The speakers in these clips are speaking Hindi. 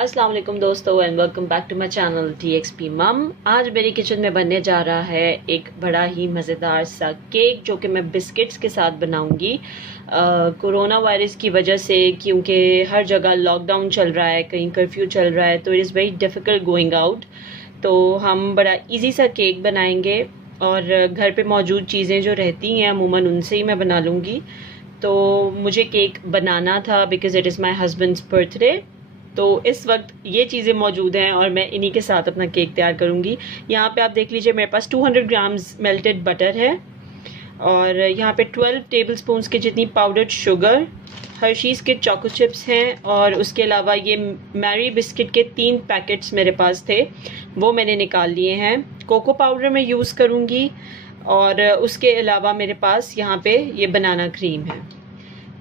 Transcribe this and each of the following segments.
अस्सलाम वालेकुम दोस्तों and welcome back to my channel TXP मम। आज मेरी किचन में बनने जा रहा है एक बड़ा ही मज़ेदार सा केक जो कि मैं बिस्किट्स के साथ बनाऊंगी। कोरोना वायरस की वजह से, क्योंकि हर जगह लॉकडाउन चल रहा है, कहीं कर्फ्यू चल रहा है, तो it is very difficult going out. तो हम बड़ा इजी सा केक बनाएंगे और घर पे मौजूद चीज़ें जो रहती हैं अमूमन उनसे ही मैं बना लूँगी। तो मुझे केक बनाना था because it is my husband's birthday. तो इस वक्त ये चीज़ें मौजूद हैं और मैं इन्हीं के साथ अपना केक तैयार करूँगी। यहाँ पे आप देख लीजिए मेरे पास 200 ग्राम्स मेल्टेड बटर है और यहाँ पे 12 टेबलस्पून्स के जितनी पाउडर्ड शुगर, हर्शीज़ के चोको चिप्स हैं और उसके अलावा ये मैरी बिस्किट के 3 पैकेट्स मेरे पास थे, वो मैंने निकाल लिए हैं। कोको पाउडर मैं यूज़ करूँगी और उसके अलावा मेरे पास यहाँ पे ये बनाना क्रीम है।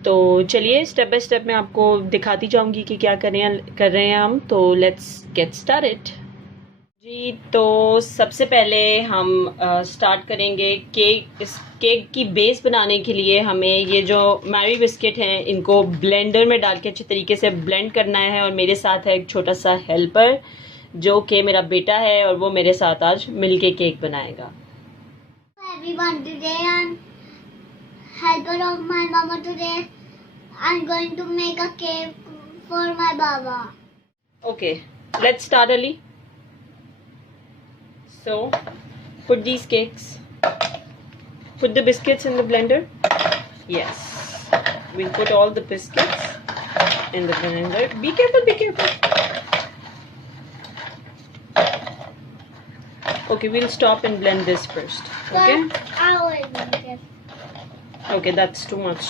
तो चलिए स्टेप बाय स्टेप मैं आपको दिखाती जाऊंगी कि क्या कर रहे हैं हम। तो लेट्स गेट स्टार्टेड जी। तो सबसे पहले हम स्टार्ट करेंगे केक। इस केक की बेस बनाने के लिए हमें ये जो मैरी बिस्किट हैं इनको ब्लेंडर में डाल के अच्छे तरीके से ब्लेंड करना है। और मेरे साथ है एक छोटा सा हेल्पर जो कि मेरा बेटा है और वो मेरे साथ आज मिलके केक बनाएगा। Everyone, today I'm helper of my mama. Today I'm going to make a cake for my baba. Okay, let's start early. So, put these cakes. Put the biscuits in the blender. Yes, we'll put all the biscuits in the blender. Be careful, be careful. Okay, we'll stop and blend this first. Okay? I will make it. Okay, that's too much.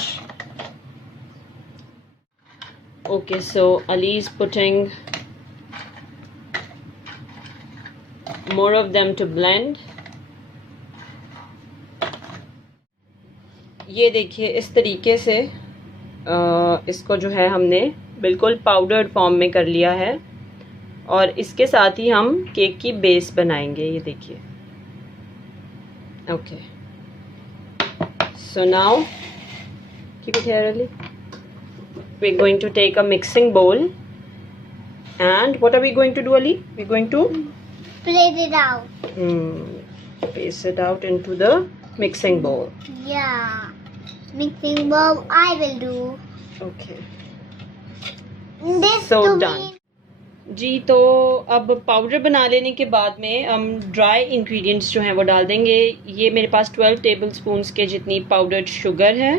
Okay, so Ali is putting more of them to blend. ये देखिए इस तरीके से इसको जो है हमने बिल्कुल पाउडर्ड फॉर्म में कर लिया है और इसके साथ ही हम केक की बेस बनाएंगे। ये देखिए। Okay, so now keep it here Ali. We're going to take a mixing bowl and what are we going to do, Ali? We're going to Place it out. place it out into the mixing bowl. Yeah. Mixing bowl I will do. Okay. This So to done. me. जी, तो अब पाउडर बना लेने के बाद में हम ड्राई इंग्रेडिएंट्स जो हैं वो डाल देंगे। ये मेरे पास 12 टेबलस्पून्स के जितनी पाउडर्ड शुगर है।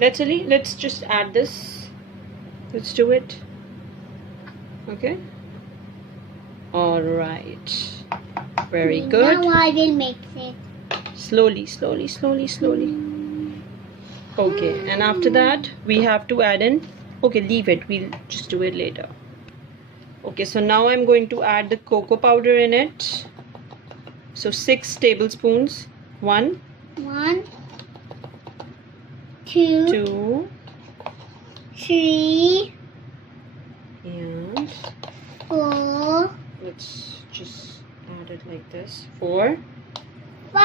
Let's just add this. Let's do it. Okay, alright, very good. Now I will mix it. Slowly. Okay, and after that we have to add in, okay, leave it, we'll just do it later. Okay, so now I'm going to add the cocoa powder in it. So 6 tablespoons. 1, 2, 2, 3, and 4, let's just add it like this. 4, 5,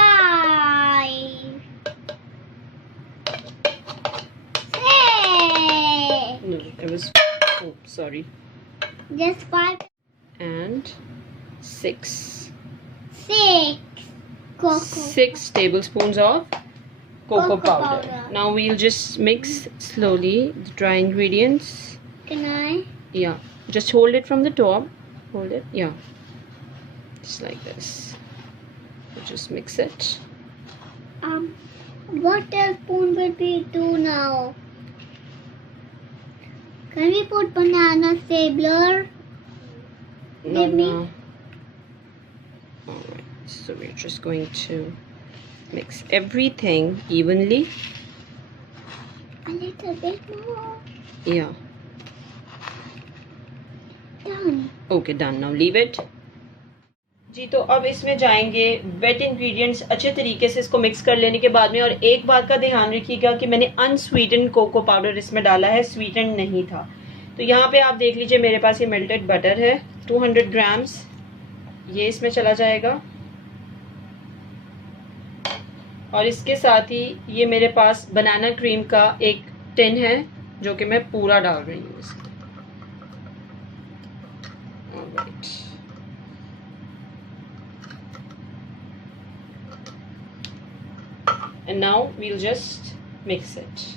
6. no, it was, oh, sorry, Just 5, and 6. 6. Cocoa. 6 tablespoons of cocoa powder. powder. Now we'll just mix slowly the dry ingredients. Can I? Yeah, just hold it from the top. Hold it. Yeah, just like this. We'll just mix it. What spoon will we do now? Can we put banana stapler? No, Give me. Alright, so we're just going to mix everything evenly. A little bit more. Yeah. Done. Okay, done. Now leave it. जी, तो अब इसमें जाएंगे वेट इंग्रेडिएंट्स। अच्छे तरीके से इसको मिक्स कर लेने के बाद में, और एक बात का ध्यान रखिएगा कि मैंने अनस्वीटेंड कोको पाउडर इसमें डाला है, स्वीटेंड नहीं था। तो यहाँ पे आप देख लीजिए मेरे पास ये मेल्टेड बटर है 200 ग्राम्स, ये इसमें चला जाएगा। और इसके साथ ही ये मेरे पास बनाना क्रीम का एक टिन है जो कि मैं पूरा डाल रही हूँ इसमें। Right. And now we'll just mix it.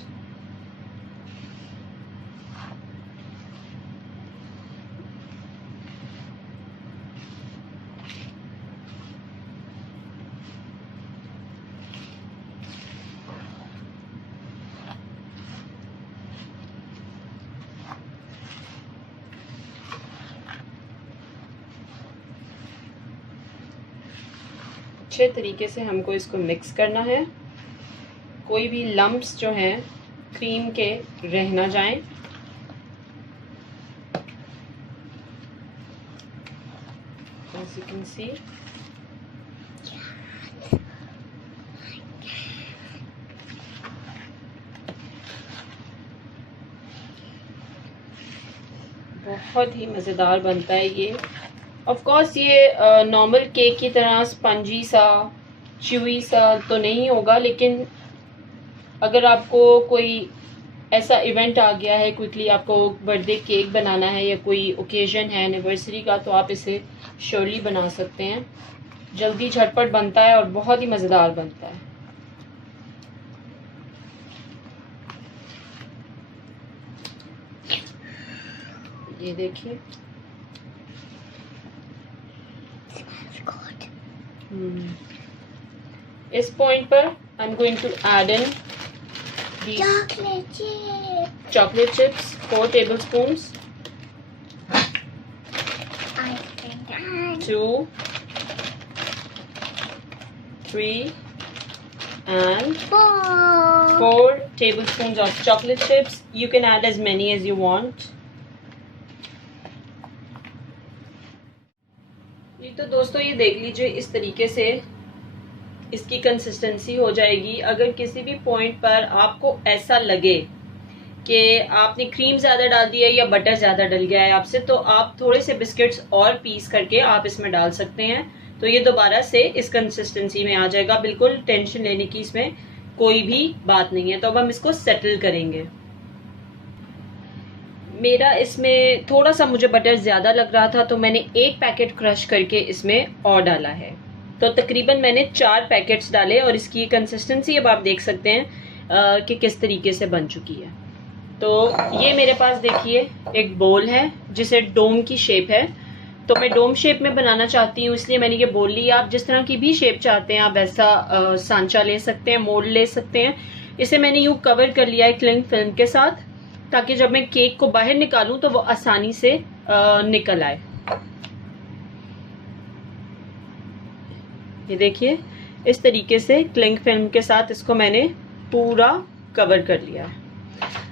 अच्छे तरीके से हमको इसको मिक्स करना है, कोई भी लम्प्स जो हैं क्रीम के रह ना जाएं। As you can see, बहुत ही मज़ेदार बनता है ये। ऑफ कोर्स ये नॉर्मल केक की तरह स्पंजी सा च्यूई सा तो नहीं होगा, लेकिन अगर आपको कोई ऐसा इवेंट आ गया है, क्विकली आपको बर्थडे केक बनाना है या कोई ओकेजन है एनिवर्सरी का, तो आप इसे श्योरली बना सकते हैं। जल्दी झटपट बनता है और बहुत ही मज़ेदार बनता है। ये देखिए, इस पॉइंट पर I am going to add in chocolate chips, 4 tablespoons, 2, 3 and 4 tablespoons of chocolate chips. You can add as many as you want. ये तो दोस्तों ये देख लीजिए, इस तरीके से इसकी कंसिस्टेंसी हो जाएगी। अगर किसी भी पॉइंट पर आपको ऐसा लगे कि आपने क्रीम ज़्यादा डाल दिया है या बटर ज़्यादा डल गया है आपसे, तो आप थोड़े से बिस्किट्स और पीस करके आप इसमें डाल सकते हैं, तो ये दोबारा से इस कंसिस्टेंसी में आ जाएगा। बिल्कुल टेंशन लेने की इसमें कोई भी बात नहीं है। तो अब हम इसको सेटल करेंगे। मेरा इसमें थोड़ा सा मुझे बटर ज़्यादा लग रहा था, तो मैंने 1 पैकेट क्रश करके इसमें और डाला है। तो तकरीबन मैंने 4 पैकेट्स डाले और इसकी कंसिस्टेंसी अब आप देख सकते हैं कि किस तरीके से बन चुकी है। तो ये मेरे पास देखिए एक बोल है जिसे डोम की शेप है, तो मैं डोम शेप में बनाना चाहती हूँ, इसलिए मैंने ये बोल ली। आप जिस तरह की भी शेप चाहते हैं आप वैसा सांचा ले सकते हैं, मोल्ड ले सकते हैं। इसे मैंने यूँ कवर कर लिया है क्लिंग फिल्म के साथ, ताकि जब मैं केक को बाहर निकालूं तो वो आसानी से निकल आए। ये देखिए, इस तरीके से क्लिंग फिल्म के साथ इसको मैंने पूरा कवर कर लिया है।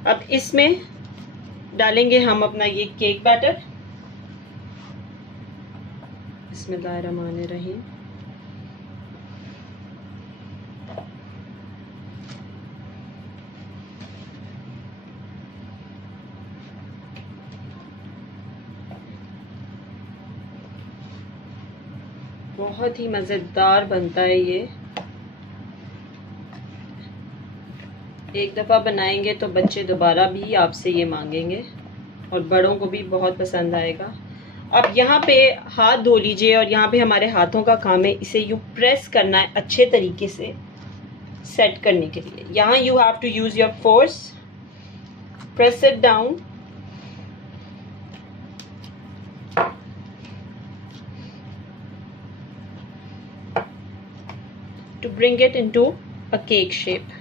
अब इसमें डालेंगे हम अपना ये केक बैटर। बिस्मिल्लाहिर्रहमानिर्रहीम। बहुत ही मज़ेदार बनता है ये। एक दफ़ा बनाएंगे तो बच्चे दोबारा भी आपसे ये मांगेंगे और बड़ों को भी बहुत पसंद आएगा। अब यहाँ पे हाथ धो लीजिए और यहाँ पे हमारे हाथों का काम है इसे यूँ प्रेस करना है अच्छे तरीके से सेट करने के लिए। यहाँ you have to use your force, press it down. To bring it into a cake shape.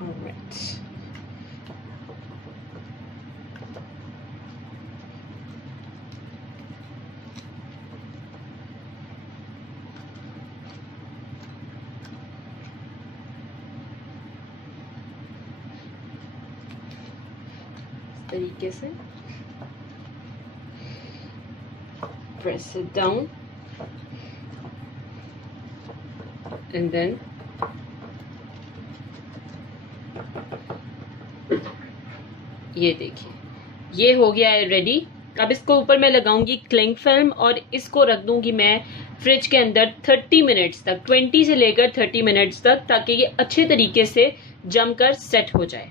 All right. इस तरीके से press it down and then ये देखिए ये हो गया है रेडी। अब इसको ऊपर मैं लगाऊंगी क्लिंग फिल्म और इसको रख दूंगी मैं फ्रिज के अंदर 30 मिनट्स तक, 20 से लेकर 30 मिनट्स तक, ताकि ये अच्छे तरीके से जमकर सेट हो जाए।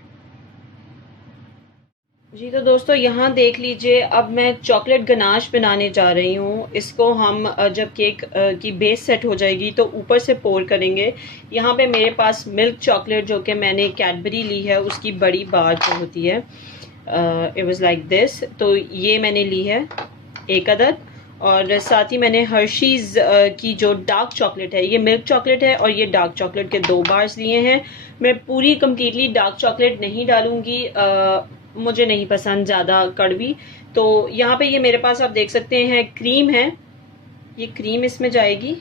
जी तो दोस्तों यहाँ देख लीजिए, अब मैं चॉकलेट गनाश बनाने जा रही हूँ। इसको हम जब केक की बेस सेट हो जाएगी तो ऊपर से पोर करेंगे। यहाँ पे मेरे पास मिल्क चॉकलेट जो कि मैंने कैडबरी ली है, उसकी बड़ी बार जो होती है, इट वाज लाइक दिस, तो ये मैंने ली है एक अदद। और साथ ही मैंने हर्शीज़ की जो डार्क चॉकलेट है, ये मिल्क चॉकलेट है और ये डार्क चॉकलेट के 2 बार्स लिए हैं। मैं पूरी कम्प्लीटली डार्क चॉकलेट नहीं डालूँगी, मुझे नहीं पसंद ज़्यादा कड़वी। तो यहाँ पे ये मेरे पास आप देख सकते हैं क्रीम है, ये क्रीम इसमें जाएगी।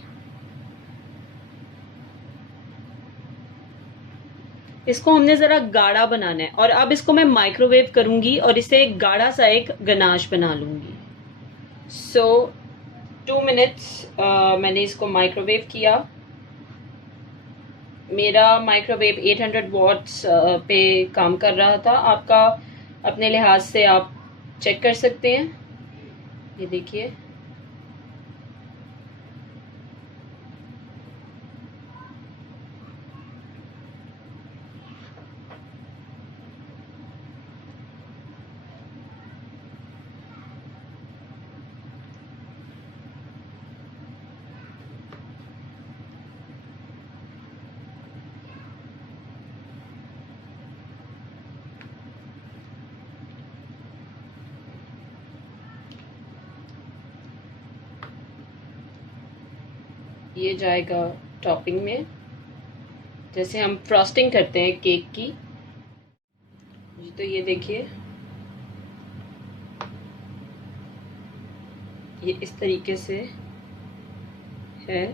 इसको हमने ज़रा गाढ़ा बनाना है और अब इसको मैं माइक्रोवेव करूँगी और इसे एक गाढ़ा सा एक गनाश बना लूँगी। सो 2 मिनट्स मैंने इसको माइक्रोवेव किया। मेरा माइक्रोवेव 800 वॉट्स पे काम कर रहा था। आपका अपने लिहाज से आप चेक कर सकते हैं। ये देखिए, ये जाएगा टॉपिंग में, जैसे हम फ्रॉस्टिंग करते हैं केक की। जी तो ये देखिए, ये इस तरीके से है।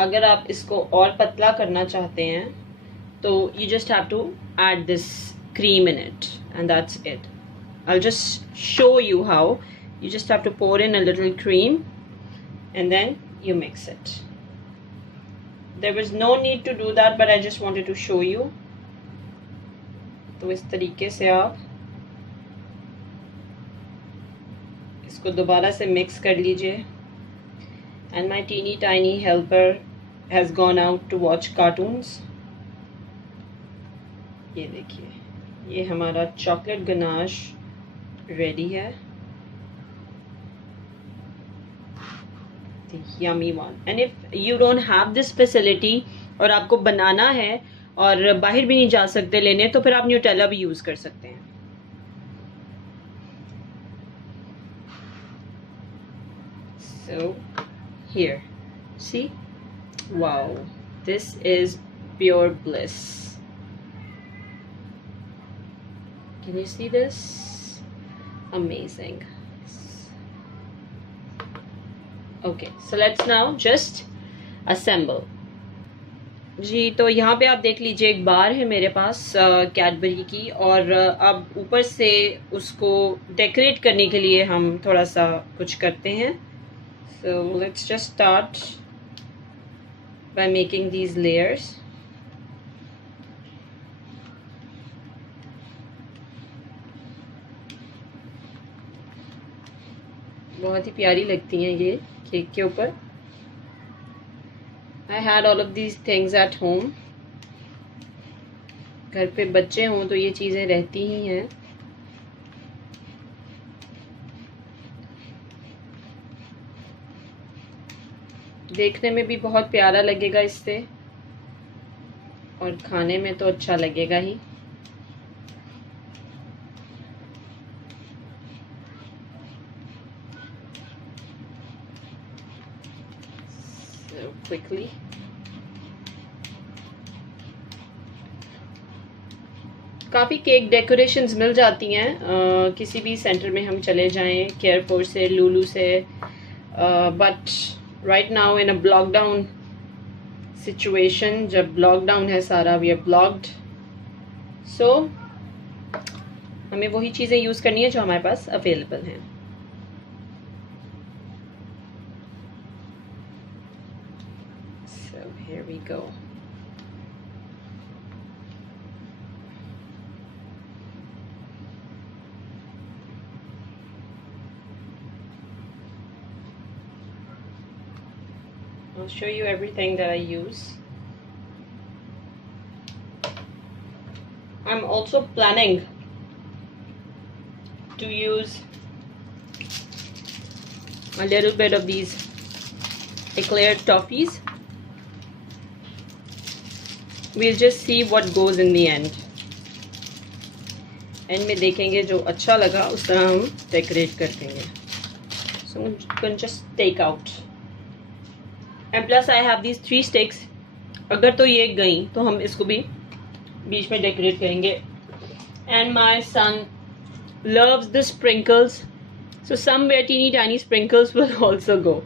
अगर आप इसको और पतला करना चाहते हैं तो you just have to add this cream in it and that's it. I'll just show you how. You just have to pour in a little cream and then you mix it. There was no need to do that, but I just wanted to show you. तो इस तरीके से आप इसको दोबारा से मिक्स कर लीजिए। And my teeny tiny helper has gone out to watch cartoons. ये देखिए, ये हमारा चॉकलेट गनाश रेडी है, yummy one. And if you don't have this facility और आपको बनाना है और बाहर भी नहीं जा सकते लेने, तो फिर आप न्यूटेला भी यूज कर सकते हैं। So here, see, wow, this is pure bliss. Can you see this? Amazing. Okay, so let's now just assemble. जी तो यहाँ पे आप देख लीजिए, एक बार है मेरे पास कैडबरी की, और अब ऊपर से उसको डेकोरेट करने के लिए हम थोड़ा सा कुछ करते हैं। So let's just start by making these layers. बहुत ही प्यारी लगती हैं ये केक के ऊपर। I had all of these things at home. घर पे बच्चे हों तो ये चीज़ें रहती ही हैं। देखने में भी बहुत प्यारा लगेगा इससे, और खाने में तो अच्छा लगेगा ही। So quickly. काफ़ी केक डेकोरेशंस मिल जाती हैं किसी भी सेंटर में हम चले जाएं, केयरफोर से, लुलू से, but right now in a lockdown situation, जब लॉकडाउन है सारा, वी आर ब्लॉक्ड, सो हमें वही चीज़ें यूज़ करनी है जो हमारे पास अवेलेबल हैं। So here we go. I'll show you everything that I use. I'm also planning to use a little bit of these eclair toffees. We'll just see what goes in the end. And में देखेंगे जो अच्छा लगा उस तरह हम डेकोरेट कर देंगे. So I'm going to just take out. And plus I have these 3 sticks. अगर तो ये गई तो हम इसको भी बीच में डेकोरेट करेंगे. And my son loves the sprinkles. So somewhere teeny tiny sprinkles will also go.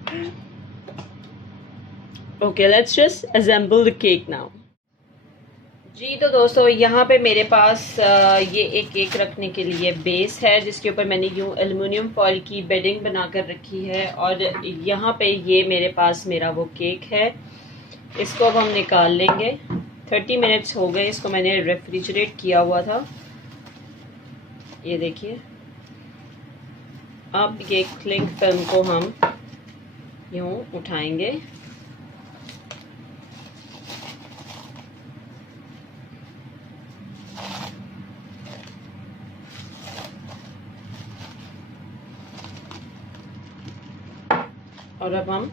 Okay, let's just assemble the cake now. जी तो दोस्तों यहाँ पे मेरे पास ये एक केक रखने के लिए बेस है जिसके ऊपर मैंने यूँ एल्युमिनियम फॉइल की बेडिंग बना कर रखी है. और यहाँ पे ये मेरे पास मेरा वो केक है. इसको अब हम निकाल लेंगे. 30 मिनट्स हो गए. इसको मैंने रेफ्रिजरेट किया हुआ था. ये देखिए. अब ये क्लिंग फिल्म को हम यूँ उठाएंगे. और अब हम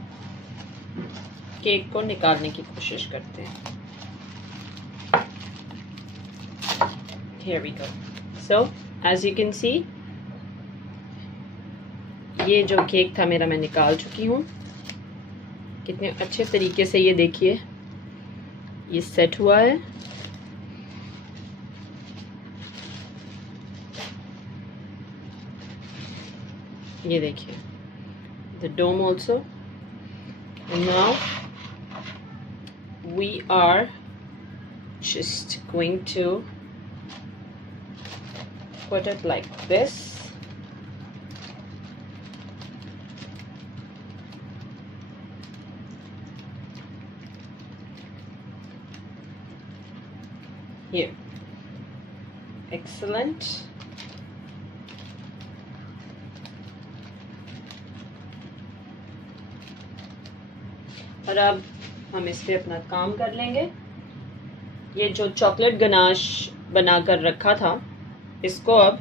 केक को निकालने की कोशिश करते हैं. Here we go. So as you can see, ये जो केक था मेरा मैं निकाल चुकी हूँ. कितने अच्छे तरीके से ये देखिए ये सेट हुआ है. ये देखिए the dome also. And now we are just going to put it like this. Here. Excellent. और अब हम इस पे अपना काम कर लेंगे. ये जो चॉकलेट गनाश बना कर रखा था इसको अब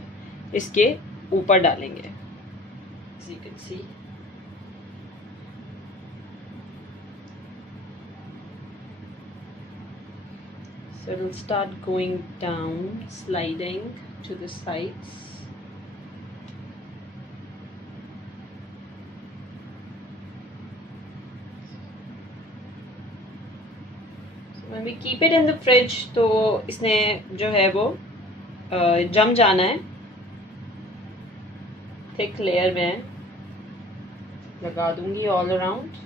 इसके ऊपर डालेंगे. As you can see. So it will start going down, sliding to the sides. When we keep it in the fridge तो इसने जो है वो जम जाना है. थिक लेयर में लगा दूंगी ऑल अराउंड.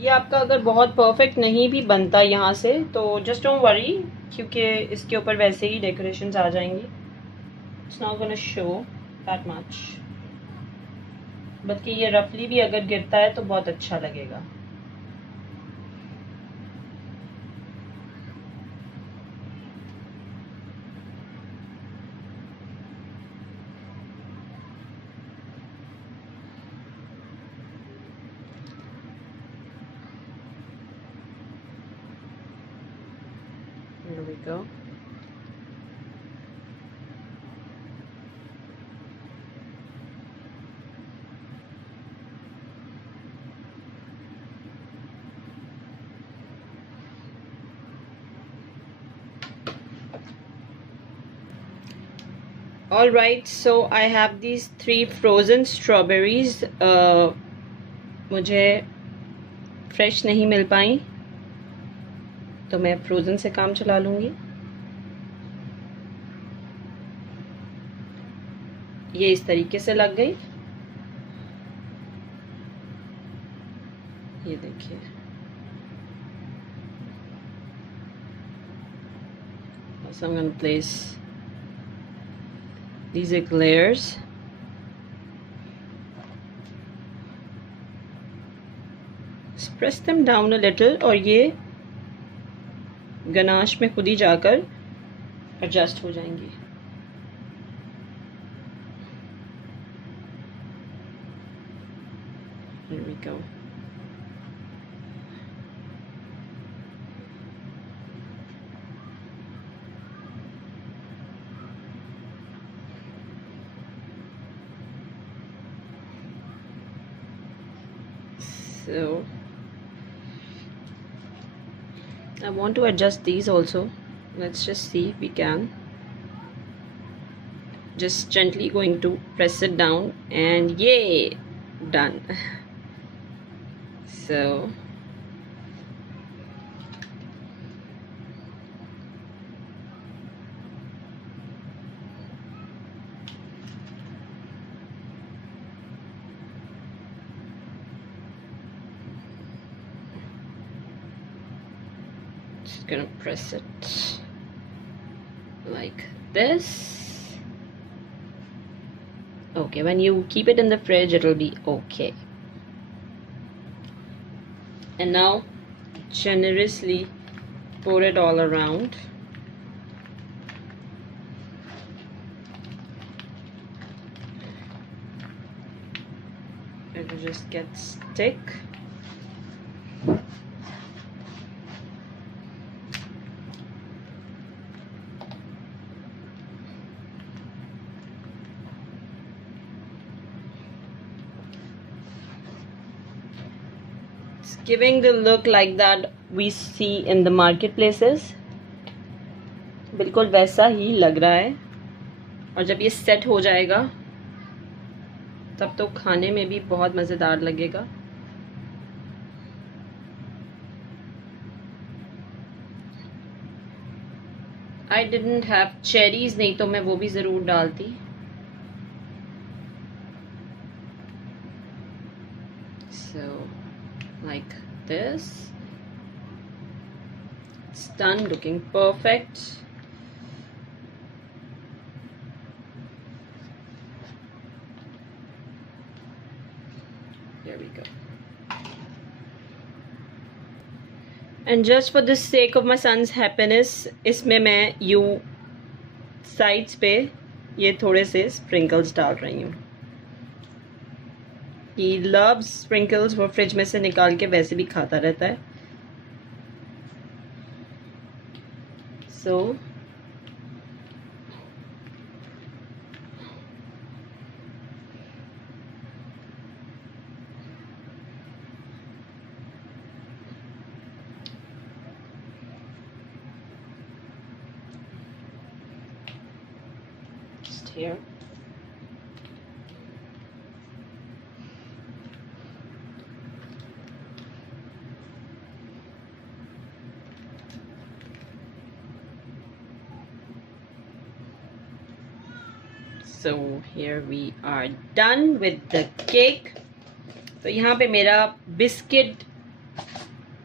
ये आपका अगर बहुत परफेक्ट नहीं भी बनता यहाँ से तो जस्ट डोंट वरी क्योंकि इसके ऊपर वैसे ही डेकोरेशंस आ जाएंगी. It's not gonna show that much. बल्कि ये रफली भी अगर गिरता है तो बहुत अच्छा लगेगा. Here we go. All right, so I have these 3 frozen strawberries. मुझे फ्रेश नहीं मिल पाई तो मैं फ्रोज़न से काम चला लूँगी. ये इस तरीके से लग गई. ये देखिए, so I'm gonna place these eclairs. Press them down a little और ये गनाश में खुद ही जाकर एडजस्ट हो जाएंगी। Here we go. So I want to adjust these also. Let's just see if we can. Just gently going to press it down and yay, done. So just gonna press it like this. Okay, when you keep it in the fridge it will be okay. And now generously pour it all around. It will just get stick. Giving the look like that we see in the marketplaces. बिल्कुल वैसा ही लग रहा है, और जब ये सेट हो जाएगा तब तो खाने में भी बहुत मज़ेदार लगेगा। I didn't have cherries, नहीं तो मैं वो भी ज़रूर डालती। So like this, it's done, looking perfect. There we go. And just for the sake of my son's happiness, इसमें मैं यू साइड्स पे ये थोड़े से स्प्रिंकल्स डाल रही हूँ। He loves sprinkles, वो फ्रिज में से निकाल के वैसे भी खाता रहता है। So just here. So here we are done with the cake. तो यहाँ पे मेरा बिस्किट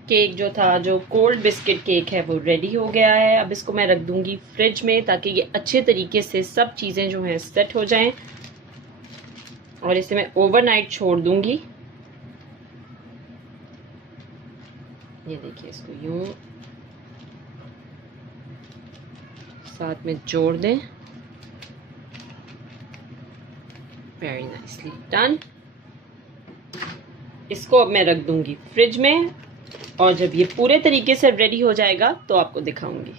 केक जो था, जो कोल्ड बिस्किट केक है, वो रेडी हो गया है। अब इसको मैं रख दूँगी फ्रिज में ताकि ये अच्छे तरीके से सब चीज़ें जो हैं सेट हो जाएं, और इसे मैं ओवरनाइट छोड़ दूँगी। ये देखिए, इसको यूँ साथ में जोड़ दें। Very nicely done. इसको अब मैं रख दूंगी फ्रिज में, और जब ये पूरे तरीके से रेडी हो जाएगा तो आपको दिखाऊंगी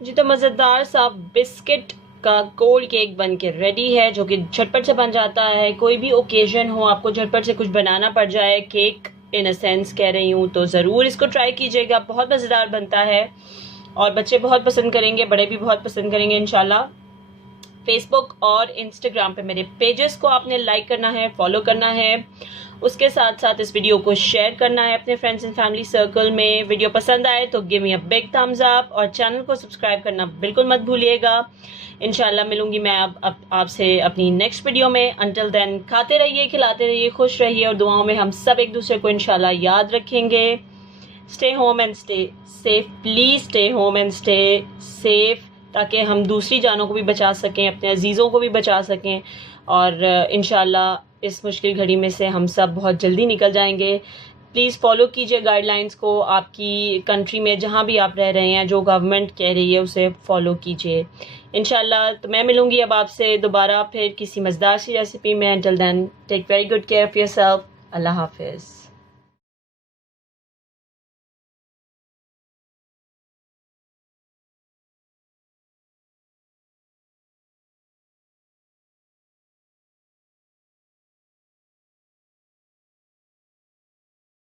जी। तो मज़ेदार सा बिस्किट का कोल्ड केक बन के रेडी है, जो कि झटपट से बन जाता है। कोई भी ओकेजन हो, आपको झटपट से कुछ बनाना पड़ जाए, केक इन अ सेंस कह रही हूँ, तो ज़रूर इसको ट्राई कीजिएगा। बहुत मज़ेदार बनता है और बच्चे बहुत पसंद करेंगे, बड़े भी बहुत पसंद करेंगे इंशाल्लाह। फेसबुक और इंस्टाग्राम पे मेरे पेजेस को आपने लाइक करना है, फॉलो करना है, उसके साथ साथ इस वीडियो को शेयर करना है अपने फ्रेंड्स एंड फैमिली सर्कल में। वीडियो पसंद आए तो give me a big thumbs up और चैनल को सब्सक्राइब करना बिल्कुल मत भूलिएगा। इंशाल्लाह मिलूंगी मैं अब आपसे अपनी नेक्स्ट वीडियो में। अंटिल देन खाते रहिए, खिलाते रहिए, खुश रहिए और दुआओं में हम सब एक दूसरे को इंशाल्लाह याद रखेंगे। Stay home and stay safe, please stay home and stay safe, ताकि हम दूसरी जानों को भी बचा सकें, अपने अजीज़ों को भी बचा सकें और इंशाल्लाह इस मुश्किल घड़ी में से हम सब बहुत जल्दी निकल जाएंगे। प्लीज़ फॉलो कीजिए गाइडलाइंस को, आपकी कंट्री में जहाँ भी आप रह रहे हैं जो गवर्नमेंट कह रही है उसे फॉलो कीजिए इंशाल्लाह। तो मैं मिलूँगी अब आपसे दोबारा फिर किसी मज़ेदार सी रेसिपी में। Until then take very good care of yourself. अल्लाह हाफिज़।